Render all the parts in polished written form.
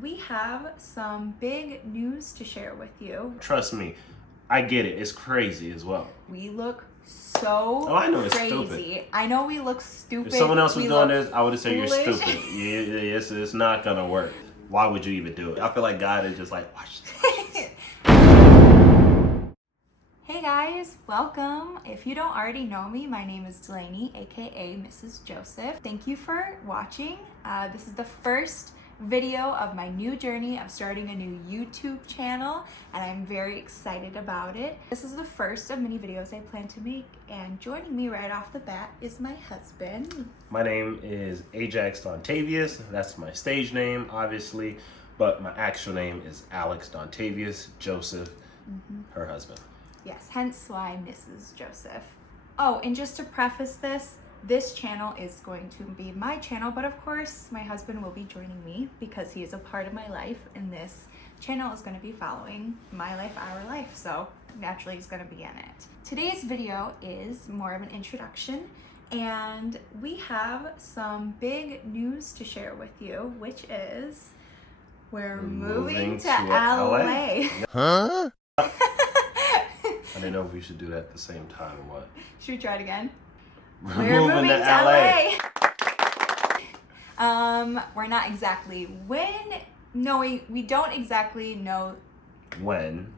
we have some big news to share with you. Trust me, I get it. It's crazy as well. We look so I know it's crazy. stupid. I know we look stupid. If someone else was We doing look this, I would have said you're foolish. stupid. It's not gonna work. Why would you even do it? I feel like God is just like, watch this. Hey guys, welcome. If you don't already know me, my name is Delaney, aka Mrs. Joseph. Thank you for watching. This is the first video of my new journey of starting a new YouTube channel, and I'm very excited about it. This is the first of many videos I plan to make, and joining me right off the bat is my husband. My name is Ajax Dontavius. That's my stage name, obviously, but my actual name is Alex Dontavius Joseph, her husband. Yes, hence why Mrs. Joseph. Oh, and just to preface this channel is going to be my channel, but of course my husband will be joining me because he is a part of my life, and this channel is going to be following my life, our life, so naturally he's going to be in it. Today's video is more of an introduction, and we have some big news to share with you, which is we're moving to LA. Huh? I didn't know if we should do that at the same time or what. Should we try it again? We're moving to LA. We're not exactly when. No, we don't exactly know. When?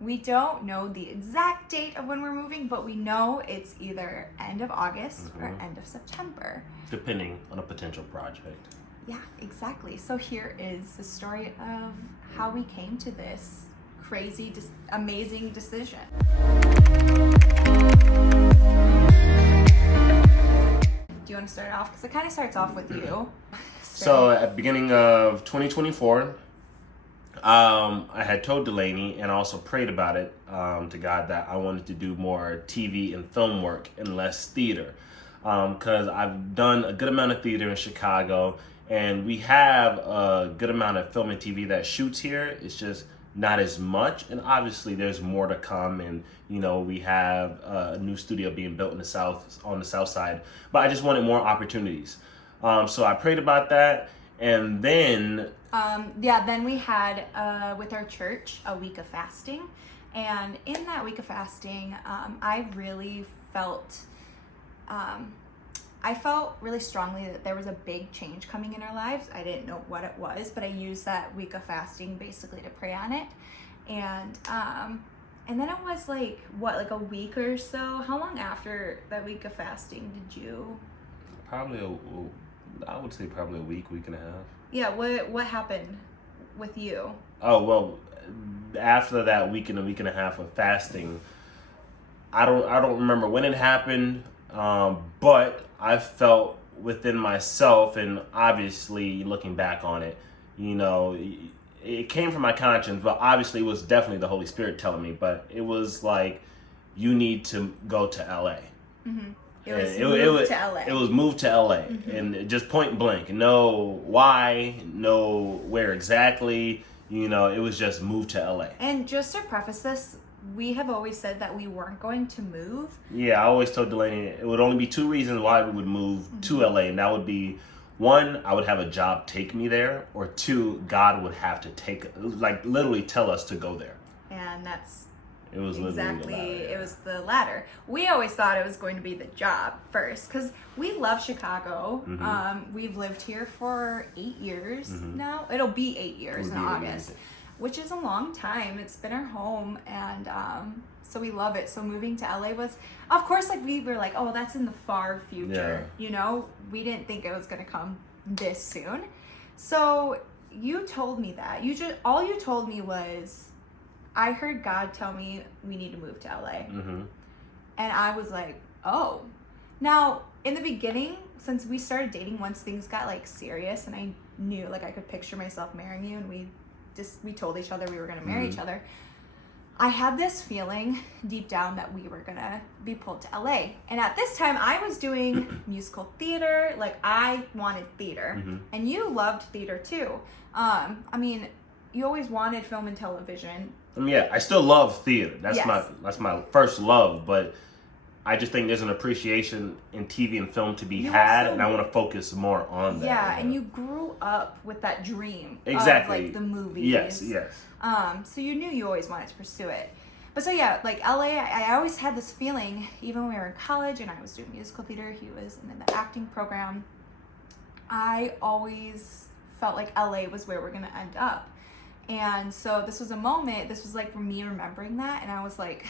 We don't know the exact date of when we're moving, but we know it's either end of August or end of September. Depending on a potential project. Yeah, exactly. So here is the story of how we came to this crazy, amazing decision. Do you want to start off? Because it kind of starts off with you. So at the beginning of 2024, I had told Delaney and also prayed about it to God that I wanted to do more TV and film work and less theater. Because I've done a good amount of theater in Chicago, and we have a good amount of film and TV that shoots here. It's just not as much, and obviously there's more to come, and you know, we have a new studio being built in the south side, but I just wanted more opportunities. So I prayed about that, and then then we had with our church a week of fasting, and in that week of fasting I really felt really strongly that there was a big change coming in our lives. I didn't know what it was, but I used that week of fasting basically to pray on it. And then it was like a week or so. How long after that week of fasting did you? I would say probably a week and a half. Yeah, what happened with you? Oh, well, after that week and a half of fasting, I don't remember when it happened, but I felt within myself, and obviously looking back on it, you know, it came from my conscience, but obviously it was definitely the Holy Spirit telling me, but it was like, you need to go to LA. Mm-hmm. It was moved to LA, and just point blank, no why, no where exactly, you know, it was just moved to LA. And just to preface this, we have always said that we weren't going to move. Yeah, I always told Delaney it would only be two reasons why we would move to LA, and that would be, one, I would have a job take me there, or two, God would have to literally tell us to go there. And that's it was exactly, literally the latter. It was the latter. We always thought it was going to be the job first, because we love Chicago. We've lived here for 8 years now. It'll be 8 years in August, which is a long time. It's been our home, and so we love it. So moving to LA was, of course, we were like, oh, that's in the far future. Yeah. You know, we didn't think it was going to come this soon. So you told me that. All you told me was, I heard God tell me we need to move to LA. And I was like, oh. Now, in the beginning, since we started dating, once things got serious and I knew I could picture myself marrying you, and we told each other we were going to marry each other, I had this feeling deep down that we were going to be pulled to LA. And at this time, I was doing musical theater. I wanted theater. And you loved theater too. I mean, you always wanted film and television. Yeah, I still love theater. That's my first love, but I just think there's an appreciation in TV and film to be You had, also- and I want to focus more on that. Yeah, and you grew up with that dream Exactly. of like the movies. Yes. So you knew you always wanted to pursue it. But so yeah, like LA, I always had this feeling, even when we were in college and I was doing musical theater, he was in the acting program. I always felt like LA was where we're gonna end up. And so this was a moment, this was like for me remembering that, and I was like,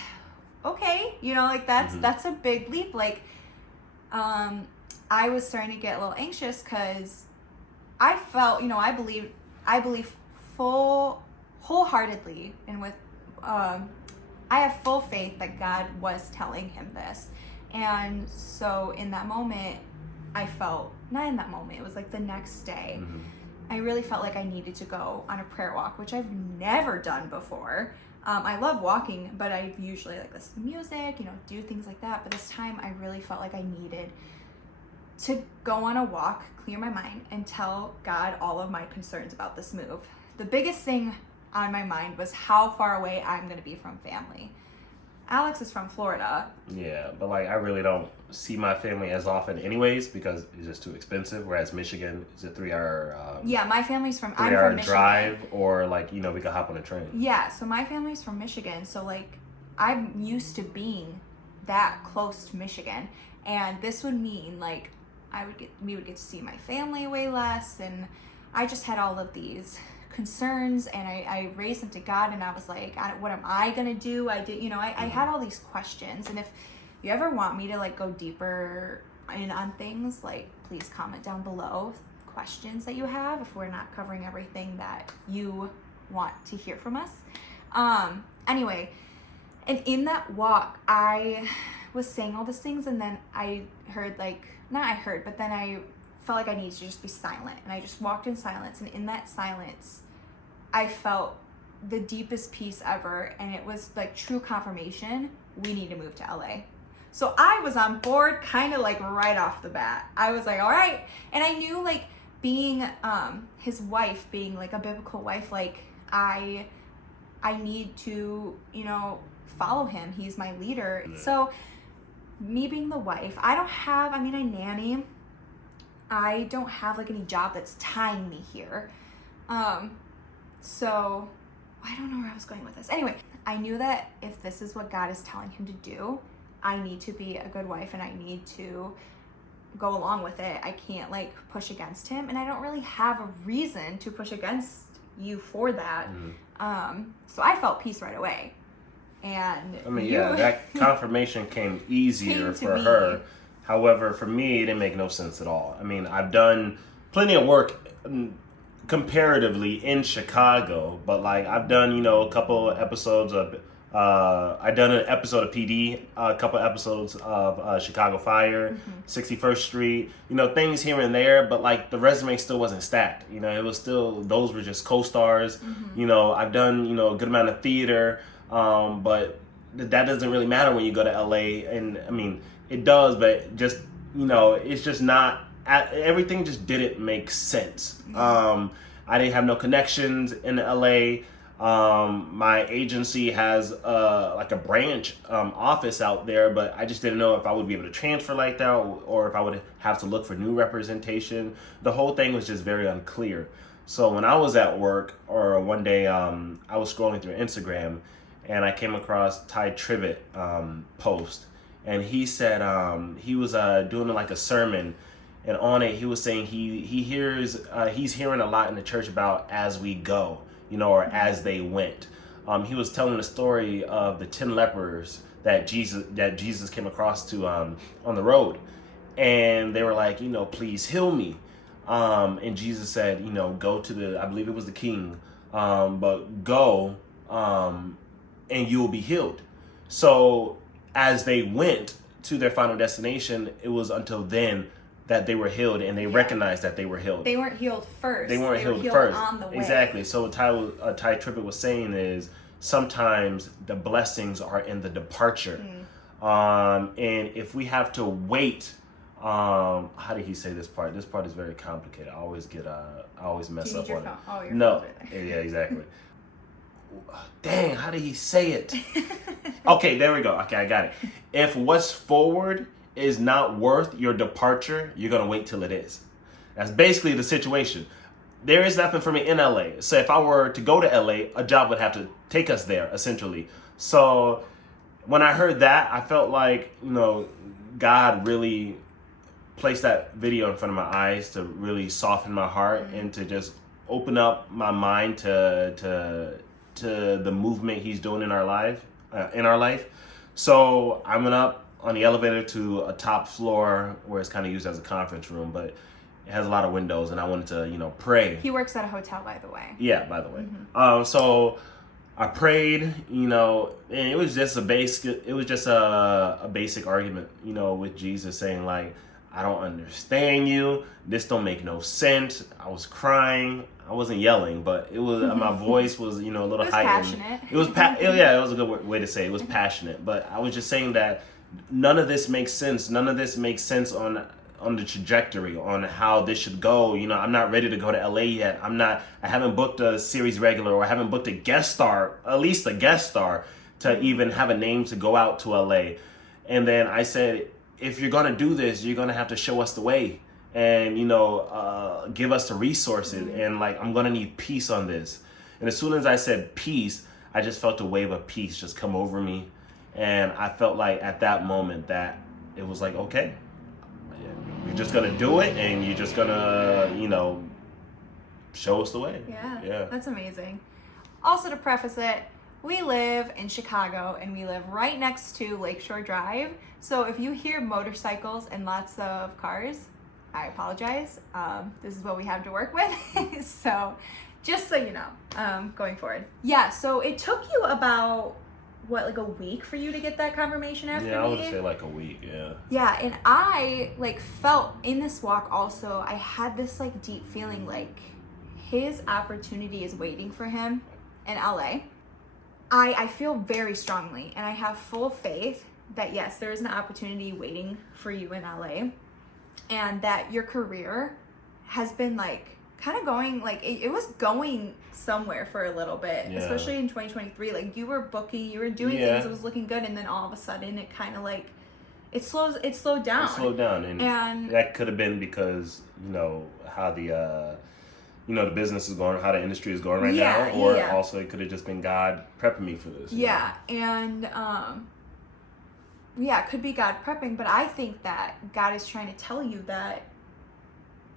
okay, you know, like that's a big leap. Like, I was starting to get a little anxious because I felt, you know, I believe wholeheartedly and with, I have full faith that God was telling him this. And so in that moment, I felt, not in that moment, it was like the next day, I really felt like I needed to go on a prayer walk, which I've never done before. I love walking, but I usually like listen to music, you know, do things like that. But this time I really felt like I needed to go on a walk, clear my mind, and tell God all of my concerns about this move. The biggest thing on my mind was how far away I'm going to be from family. Alex is from Florida. Yeah, but like I really don't see my family as often anyways because it's just too expensive. Whereas Michigan is a 3-hour Yeah, my family's from, I'm 3-hour from Michigan. drive, or like, you know, we could hop on a train. Yeah, so my family's from Michigan, so like I'm used to being that close to Michigan, and this would mean like we would get to see my family way less, and I just had all of these concerns, and I raised them to God, and I was like, what am I gonna do? I had all these questions, and if you ever want me to like go deeper in on things, like please comment down below questions that you have if we're not covering everything that you want to hear from us. Anyway, and in that walk I was saying all these things, and then I felt like I needed to just be silent, and I just walked in silence, and in that silence I felt the deepest peace ever, and it was like true confirmation, we need to move to LA. So I was on board kind of like right off the bat. I was like, all right. And I knew like being his wife, being like a biblical wife, like I need to, you know, follow him. He's my leader. So me being the wife, I nanny. I don't have like any job that's tying me here. So I don't know where I was going with this. Anyway, I knew that if this is what God is telling him to do, I need to be a good wife, and I need to go along with it. I can't like push against him, and I don't really have a reason to push against you for that. So I felt peace right away. And I mean, yeah, that confirmation came easier Came to for me. her. However, for me, it didn't make no sense at all. I mean, I've done plenty of work comparatively in Chicago, but like I've done, you know, a couple episodes of I've done an episode of PD, a couple episodes of Chicago Fire, 61st Street, you know, things here and there, but like the resume still wasn't stacked. You know, it was still, those were just co-stars. You know, I've done, you know, a good amount of theater, but that doesn't really matter when you go to LA. And I mean, it does, but just, you know, it's just not, everything just didn't make sense. I didn't have no connections in LA. My agency has like a branch office out there, but I just didn't know if I would be able to transfer like that, or if I would have to look for new representation. The whole thing was just very unclear. So when I was at work, or one day I was scrolling through Instagram, and I came across Ty Tribbett post, and he said he was doing like a sermon, and on it he was saying he's hearing a lot in the church about as we go, you know, or as they went. He was telling the story of the 10 lepers that Jesus came across to on the road, and they were like, you know, please heal me. And Jesus said, you know, go to I believe it was the king, but go, and you will be healed. So as they went to their final destination, it was until then that they were healed, and they recognized that they were healed. They weren't healed first. They weren't healed first. On the way. Exactly. So what Ty Tribbett was saying is sometimes the blessings are in the departure. And if we have to wait, how did he say this part? This part is very complicated. I always mess up on it. Oh, your No. phone. Yeah, exactly. dang, how did he say it? Okay, there we go. Okay, I got it. If what's forward is not worth your departure, you're going to wait till it is. That's basically the situation. There is nothing for me in LA. So if I were to go to LA, a job would have to take us there, essentially. So when I heard that, I felt like, God really placed that video in front of my eyes to really soften my heart and to just open up my mind to the movement he's doing in our life. So I went up on the elevator to a top floor where it's kind of used as a conference room, but it has a lot of windows, and I wanted to, pray. He works at a hotel, by the way. Yeah, by the way. So I prayed, and it was just a basic argument, with Jesus saying like, I don't understand you. This don't make no sense. I was crying. I wasn't yelling, but it was my voice was, a little heightened. Passionate. It was it was a good way to say it. It was passionate, but I was just saying that none of this makes sense. None of this makes sense on the trajectory, on how this should go. I'm not ready to go to LA yet. I haven't booked a series regular, or I haven't booked a guest star, at least a guest star, to even have a name to go out to LA. And then I said, if you're going to do this, you're going to have to show us the way and, give us the resources. And like, I'm going to need peace on this. And as soon as I said peace, I just felt a wave of peace just come over me. And I felt like at that moment that it was like, okay, you're just going to do it, and you're just going to, show us the way. Yeah. That's amazing. Also, to preface it, we live in Chicago, and we live right next to Lakeshore Drive. So if you hear motorcycles and lots of cars, I apologize. This is what we have to work with. So just so you know, going forward. Yeah, so it took you about, like a week for you to get that confirmation after me? Yeah, I would say like a week, yeah. Yeah, and I felt in this walk also, I had this deep feeling like his opportunity is waiting for him in LA. I feel very strongly, and I have full faith that yes, there is an opportunity waiting for you in LA, and that your career has been kind of going, it was going somewhere for a little bit, especially in 2023. You were booking, you were doing things, it was looking good, and then all of a sudden it kind of it slowed down. It slowed down, and that could have been because, how the the business is going, how the industry is going right now, or also it could have just been God prepping me for this. And it could be God prepping, but I think that God is trying to tell you that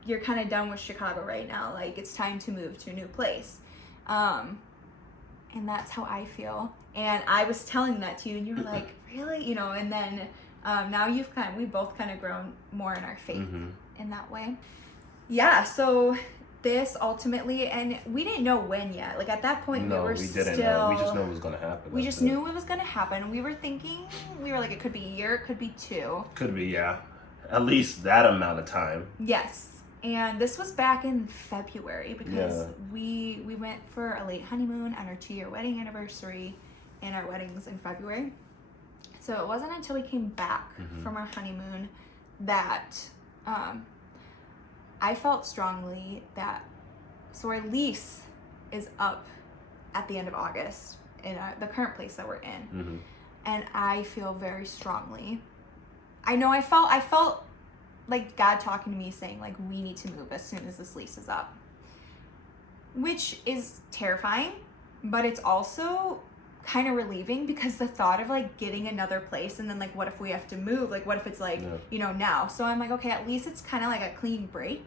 you're kind of done with Chicago right now. It's time to move to a new place. And that's how I feel. And I was telling that to you, and you were like, really? And then now we both kind of grown more in our faith in that way. Yeah, so this ultimately, and we didn't know when yet. At that point, we didn't know. We just knew it was going to happen. We just knew it was going to happen. We were thinking, it could be a year, it could be 2. Could be, yeah. At least that amount of time. Yes. And this was back in February because we went for a late honeymoon on our 2-year wedding anniversary, and our wedding's in February. So it wasn't until we came back from our honeymoon that I felt strongly that, so our lease is up at the end of August in the current place that we're in. And I feel very strongly, I felt like God talking to me saying we need to move as soon as this lease is up, which is terrifying, but it's also kind of relieving because the thought of getting another place and then what if we have to move, what if it's now, so I'm okay, at least it's kind of a clean break.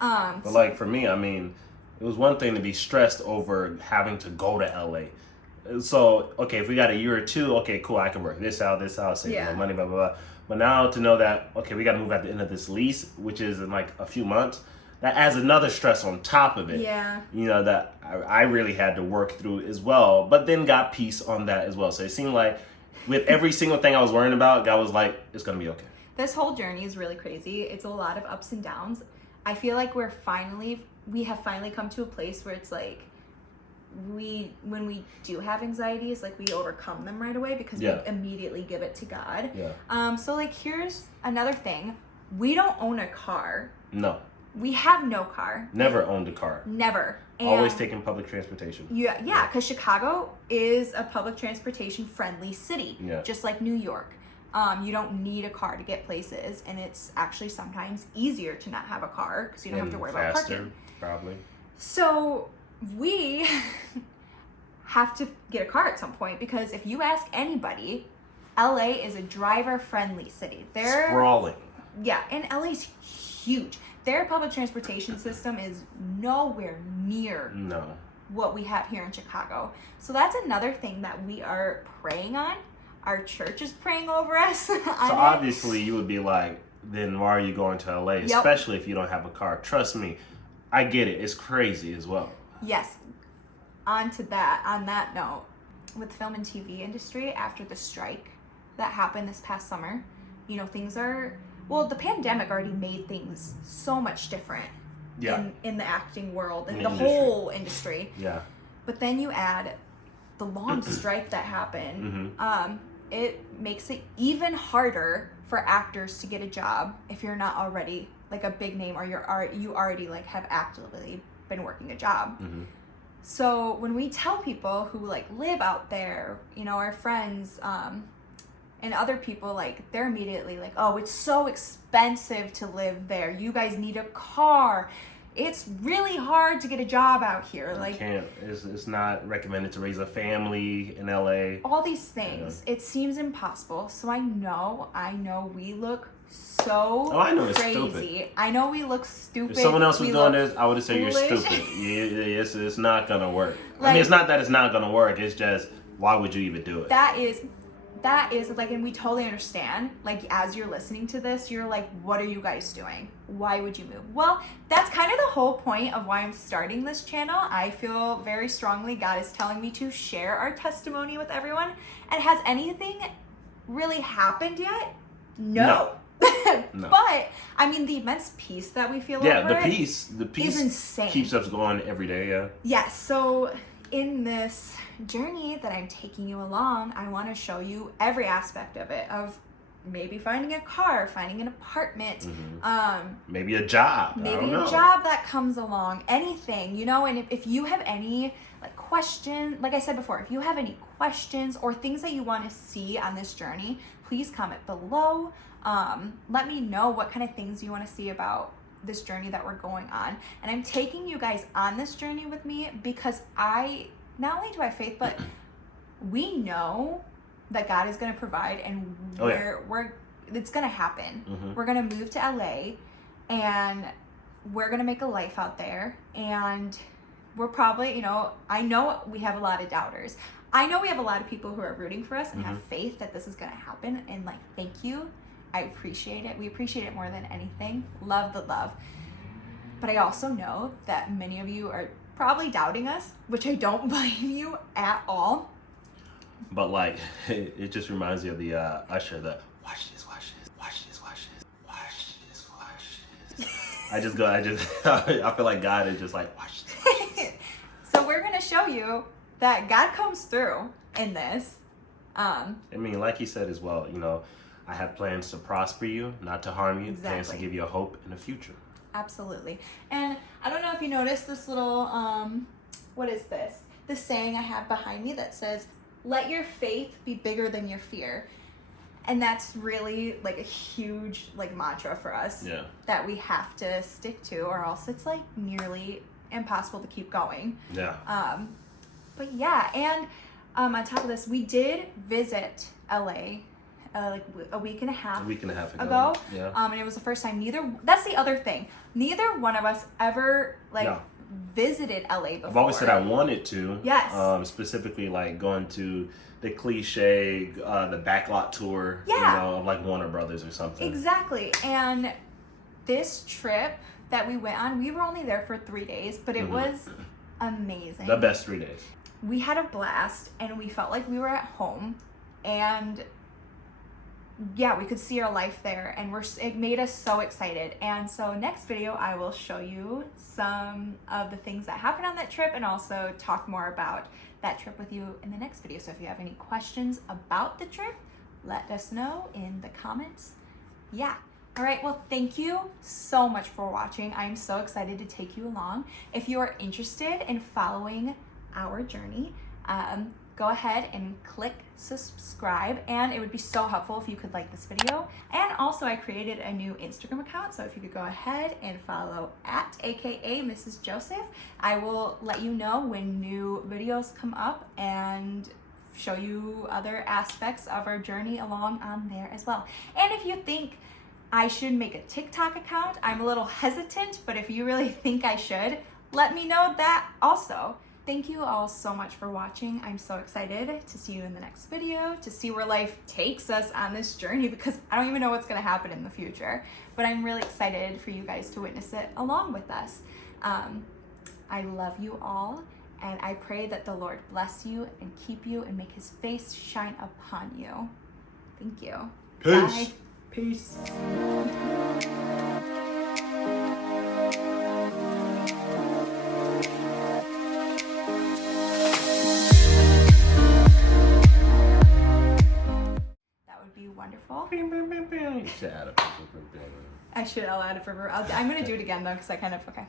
But for me, it was one thing to be stressed over having to go to LA. So okay, if we got a year or 2, okay, cool, I can work this out, save more money, blah blah blah. But now to know that, okay, we got to move at the end of this lease, which is in a few months, that adds another stress on top of it. Yeah. That I really had to work through as well, but then got peace on that as well. So it seemed like with every single thing I was worrying about, God was like, it's going to be okay. This whole journey is really crazy. It's a lot of ups and downs. I feel like we have finally come to a place where it's when we do have anxieties, we overcome them right away because we immediately give it to God. Yeah. So here's another thing. We don't own a car. No. we have no car. Never owned a car. Never. Always And taking public transportation. yeah, because Chicago is a public transportation friendly city, Yeah. just like New York. You don't need a car to get places, and it's actually sometimes easier to not have a car because you don't have to worry about parking. Probably. So we have to get a car at some point, because if you ask anybody, LA is a driver-friendly city. Sprawling. Yeah, and LA's huge. Their public transportation system is nowhere near No. what we have here in Chicago. So that's another thing that we are praying on. Our church is praying over us. So obviously you would be like, then why are you going to LA? Yep. Especially if you don't have a car. Trust me, I get it. It's crazy as well. Yes. On that note, with film and TV industry, after the strike that happened this past summer, you know, the pandemic already made things so much different in the acting world and the whole industry. Yeah. But then you add the long strike that happened. It makes it even harder for actors to get a job if you're not already like a big name, or you already like have actively been working a job. So when we tell people who like live out there, you know, our friends, and other people, like, they're immediately like, oh, it's so expensive to live there. You guys need a car. It's really hard to get a job out here. You like, can't. It's not recommended to raise a family in LA. all these things. It seems impossible. So I know we look so I know it's crazy. stupid. I know we look stupid. If someone else was We doing look this, I would have said you're foolish. stupid. It's not gonna work. I Like- mean, it's not that it's not gonna work. It's just, why would you even do it? That is like, and we totally understand, like, as you're listening to this, you're like, what are you guys doing? Why would you move? Well, that's kind of the whole point of why I'm starting this channel. I feel very strongly God is telling me to share our testimony with everyone. And has anything really happened yet? No. No. But I mean, the immense peace that we feel Yeah, over the it peace is insane. keeps us going every day. Yeah. Yes, so in this journey that I'm taking you along, I want to show you every aspect of it, of maybe finding a car, finding an apartment, Maybe a job. I maybe don't a know. job that comes along, anything, you know. And if you have any like question, like I said before, if you have any questions or things that you want to see on this journey, please comment below. Let me know what kind of things you want to see about this journey that we're going on. And I'm taking you guys on this journey with me because not only do I have faith, but we know that God is going to provide, and it's going to happen. We're going to move to LA, and we're going to make a life out there. And we're probably, you know, I know we have a lot of doubters. I know we have a lot of people who are rooting for us and have faith that this is going to happen. And like, thank you. I appreciate it. We appreciate it more than anything. Love the love. But I also know that many of you are probably doubting us, which I don't blame you at all. But like, it just reminds me of the Usher, the watch this, watch this, watch this, watch this, watch this, watch this. I feel like God is just like, watch this, watch this. So we're going to show you that God comes through in this. I mean, like he said as well, you know, I have plans to prosper you, not to harm you, plans to Exactly. give you a hope in the future. Absolutely. And I don't know if you noticed this little, what is this? This saying I have behind me that says, let your faith be bigger than your fear. And that's really like a huge like mantra for us that we have to stick to, or else it's like nearly impossible to keep going. Yeah. But yeah, and on top of this, we did visit LA like a week and a half ago. Yeah. And it was the first time that's the other thing. Neither one of us ever visited LA before. I've always said I wanted to. Yes. Specifically like going to the cliche, the backlot tour, you know, of like Warner Brothers or something. Exactly. And this trip that we went on, we were only there for 3 days, but it was amazing. The best 3 days. We had a blast, and we felt like we were at home, and yeah, we could see our life there, and it made us so excited. And so next video, I will show you some of the things that happened on that trip, and also talk more about that trip with you in the next video. So if you have any questions about the trip, let us know in the comments. Yeah, All right, well, thank you so much for watching. I'm so excited to take you along. If you are interested in following our journey, go ahead and click subscribe, and it would be so helpful if you could like this video. And also, I created a new Instagram account, so if you could go ahead and follow at aka Mrs. Joseph, I will let you know when new videos come up and show you other aspects of our journey along on there as well. And if you think I should make a TikTok account, I'm a little hesitant, but if you really think I should, let me know that also. Thank you all so much for watching. I'm so excited to see you in the next video, to see where life takes us on this journey, because I don't even know what's gonna happen in the future, but I'm really excited for you guys to witness it along with us. I love you all, and I pray that the Lord bless you and keep you and make his face shine upon you. Thank you. Peace. Bye. Peace. Wonderful. You should add a I should. I'll add it for. I'm gonna do it again though, because I kind of okay.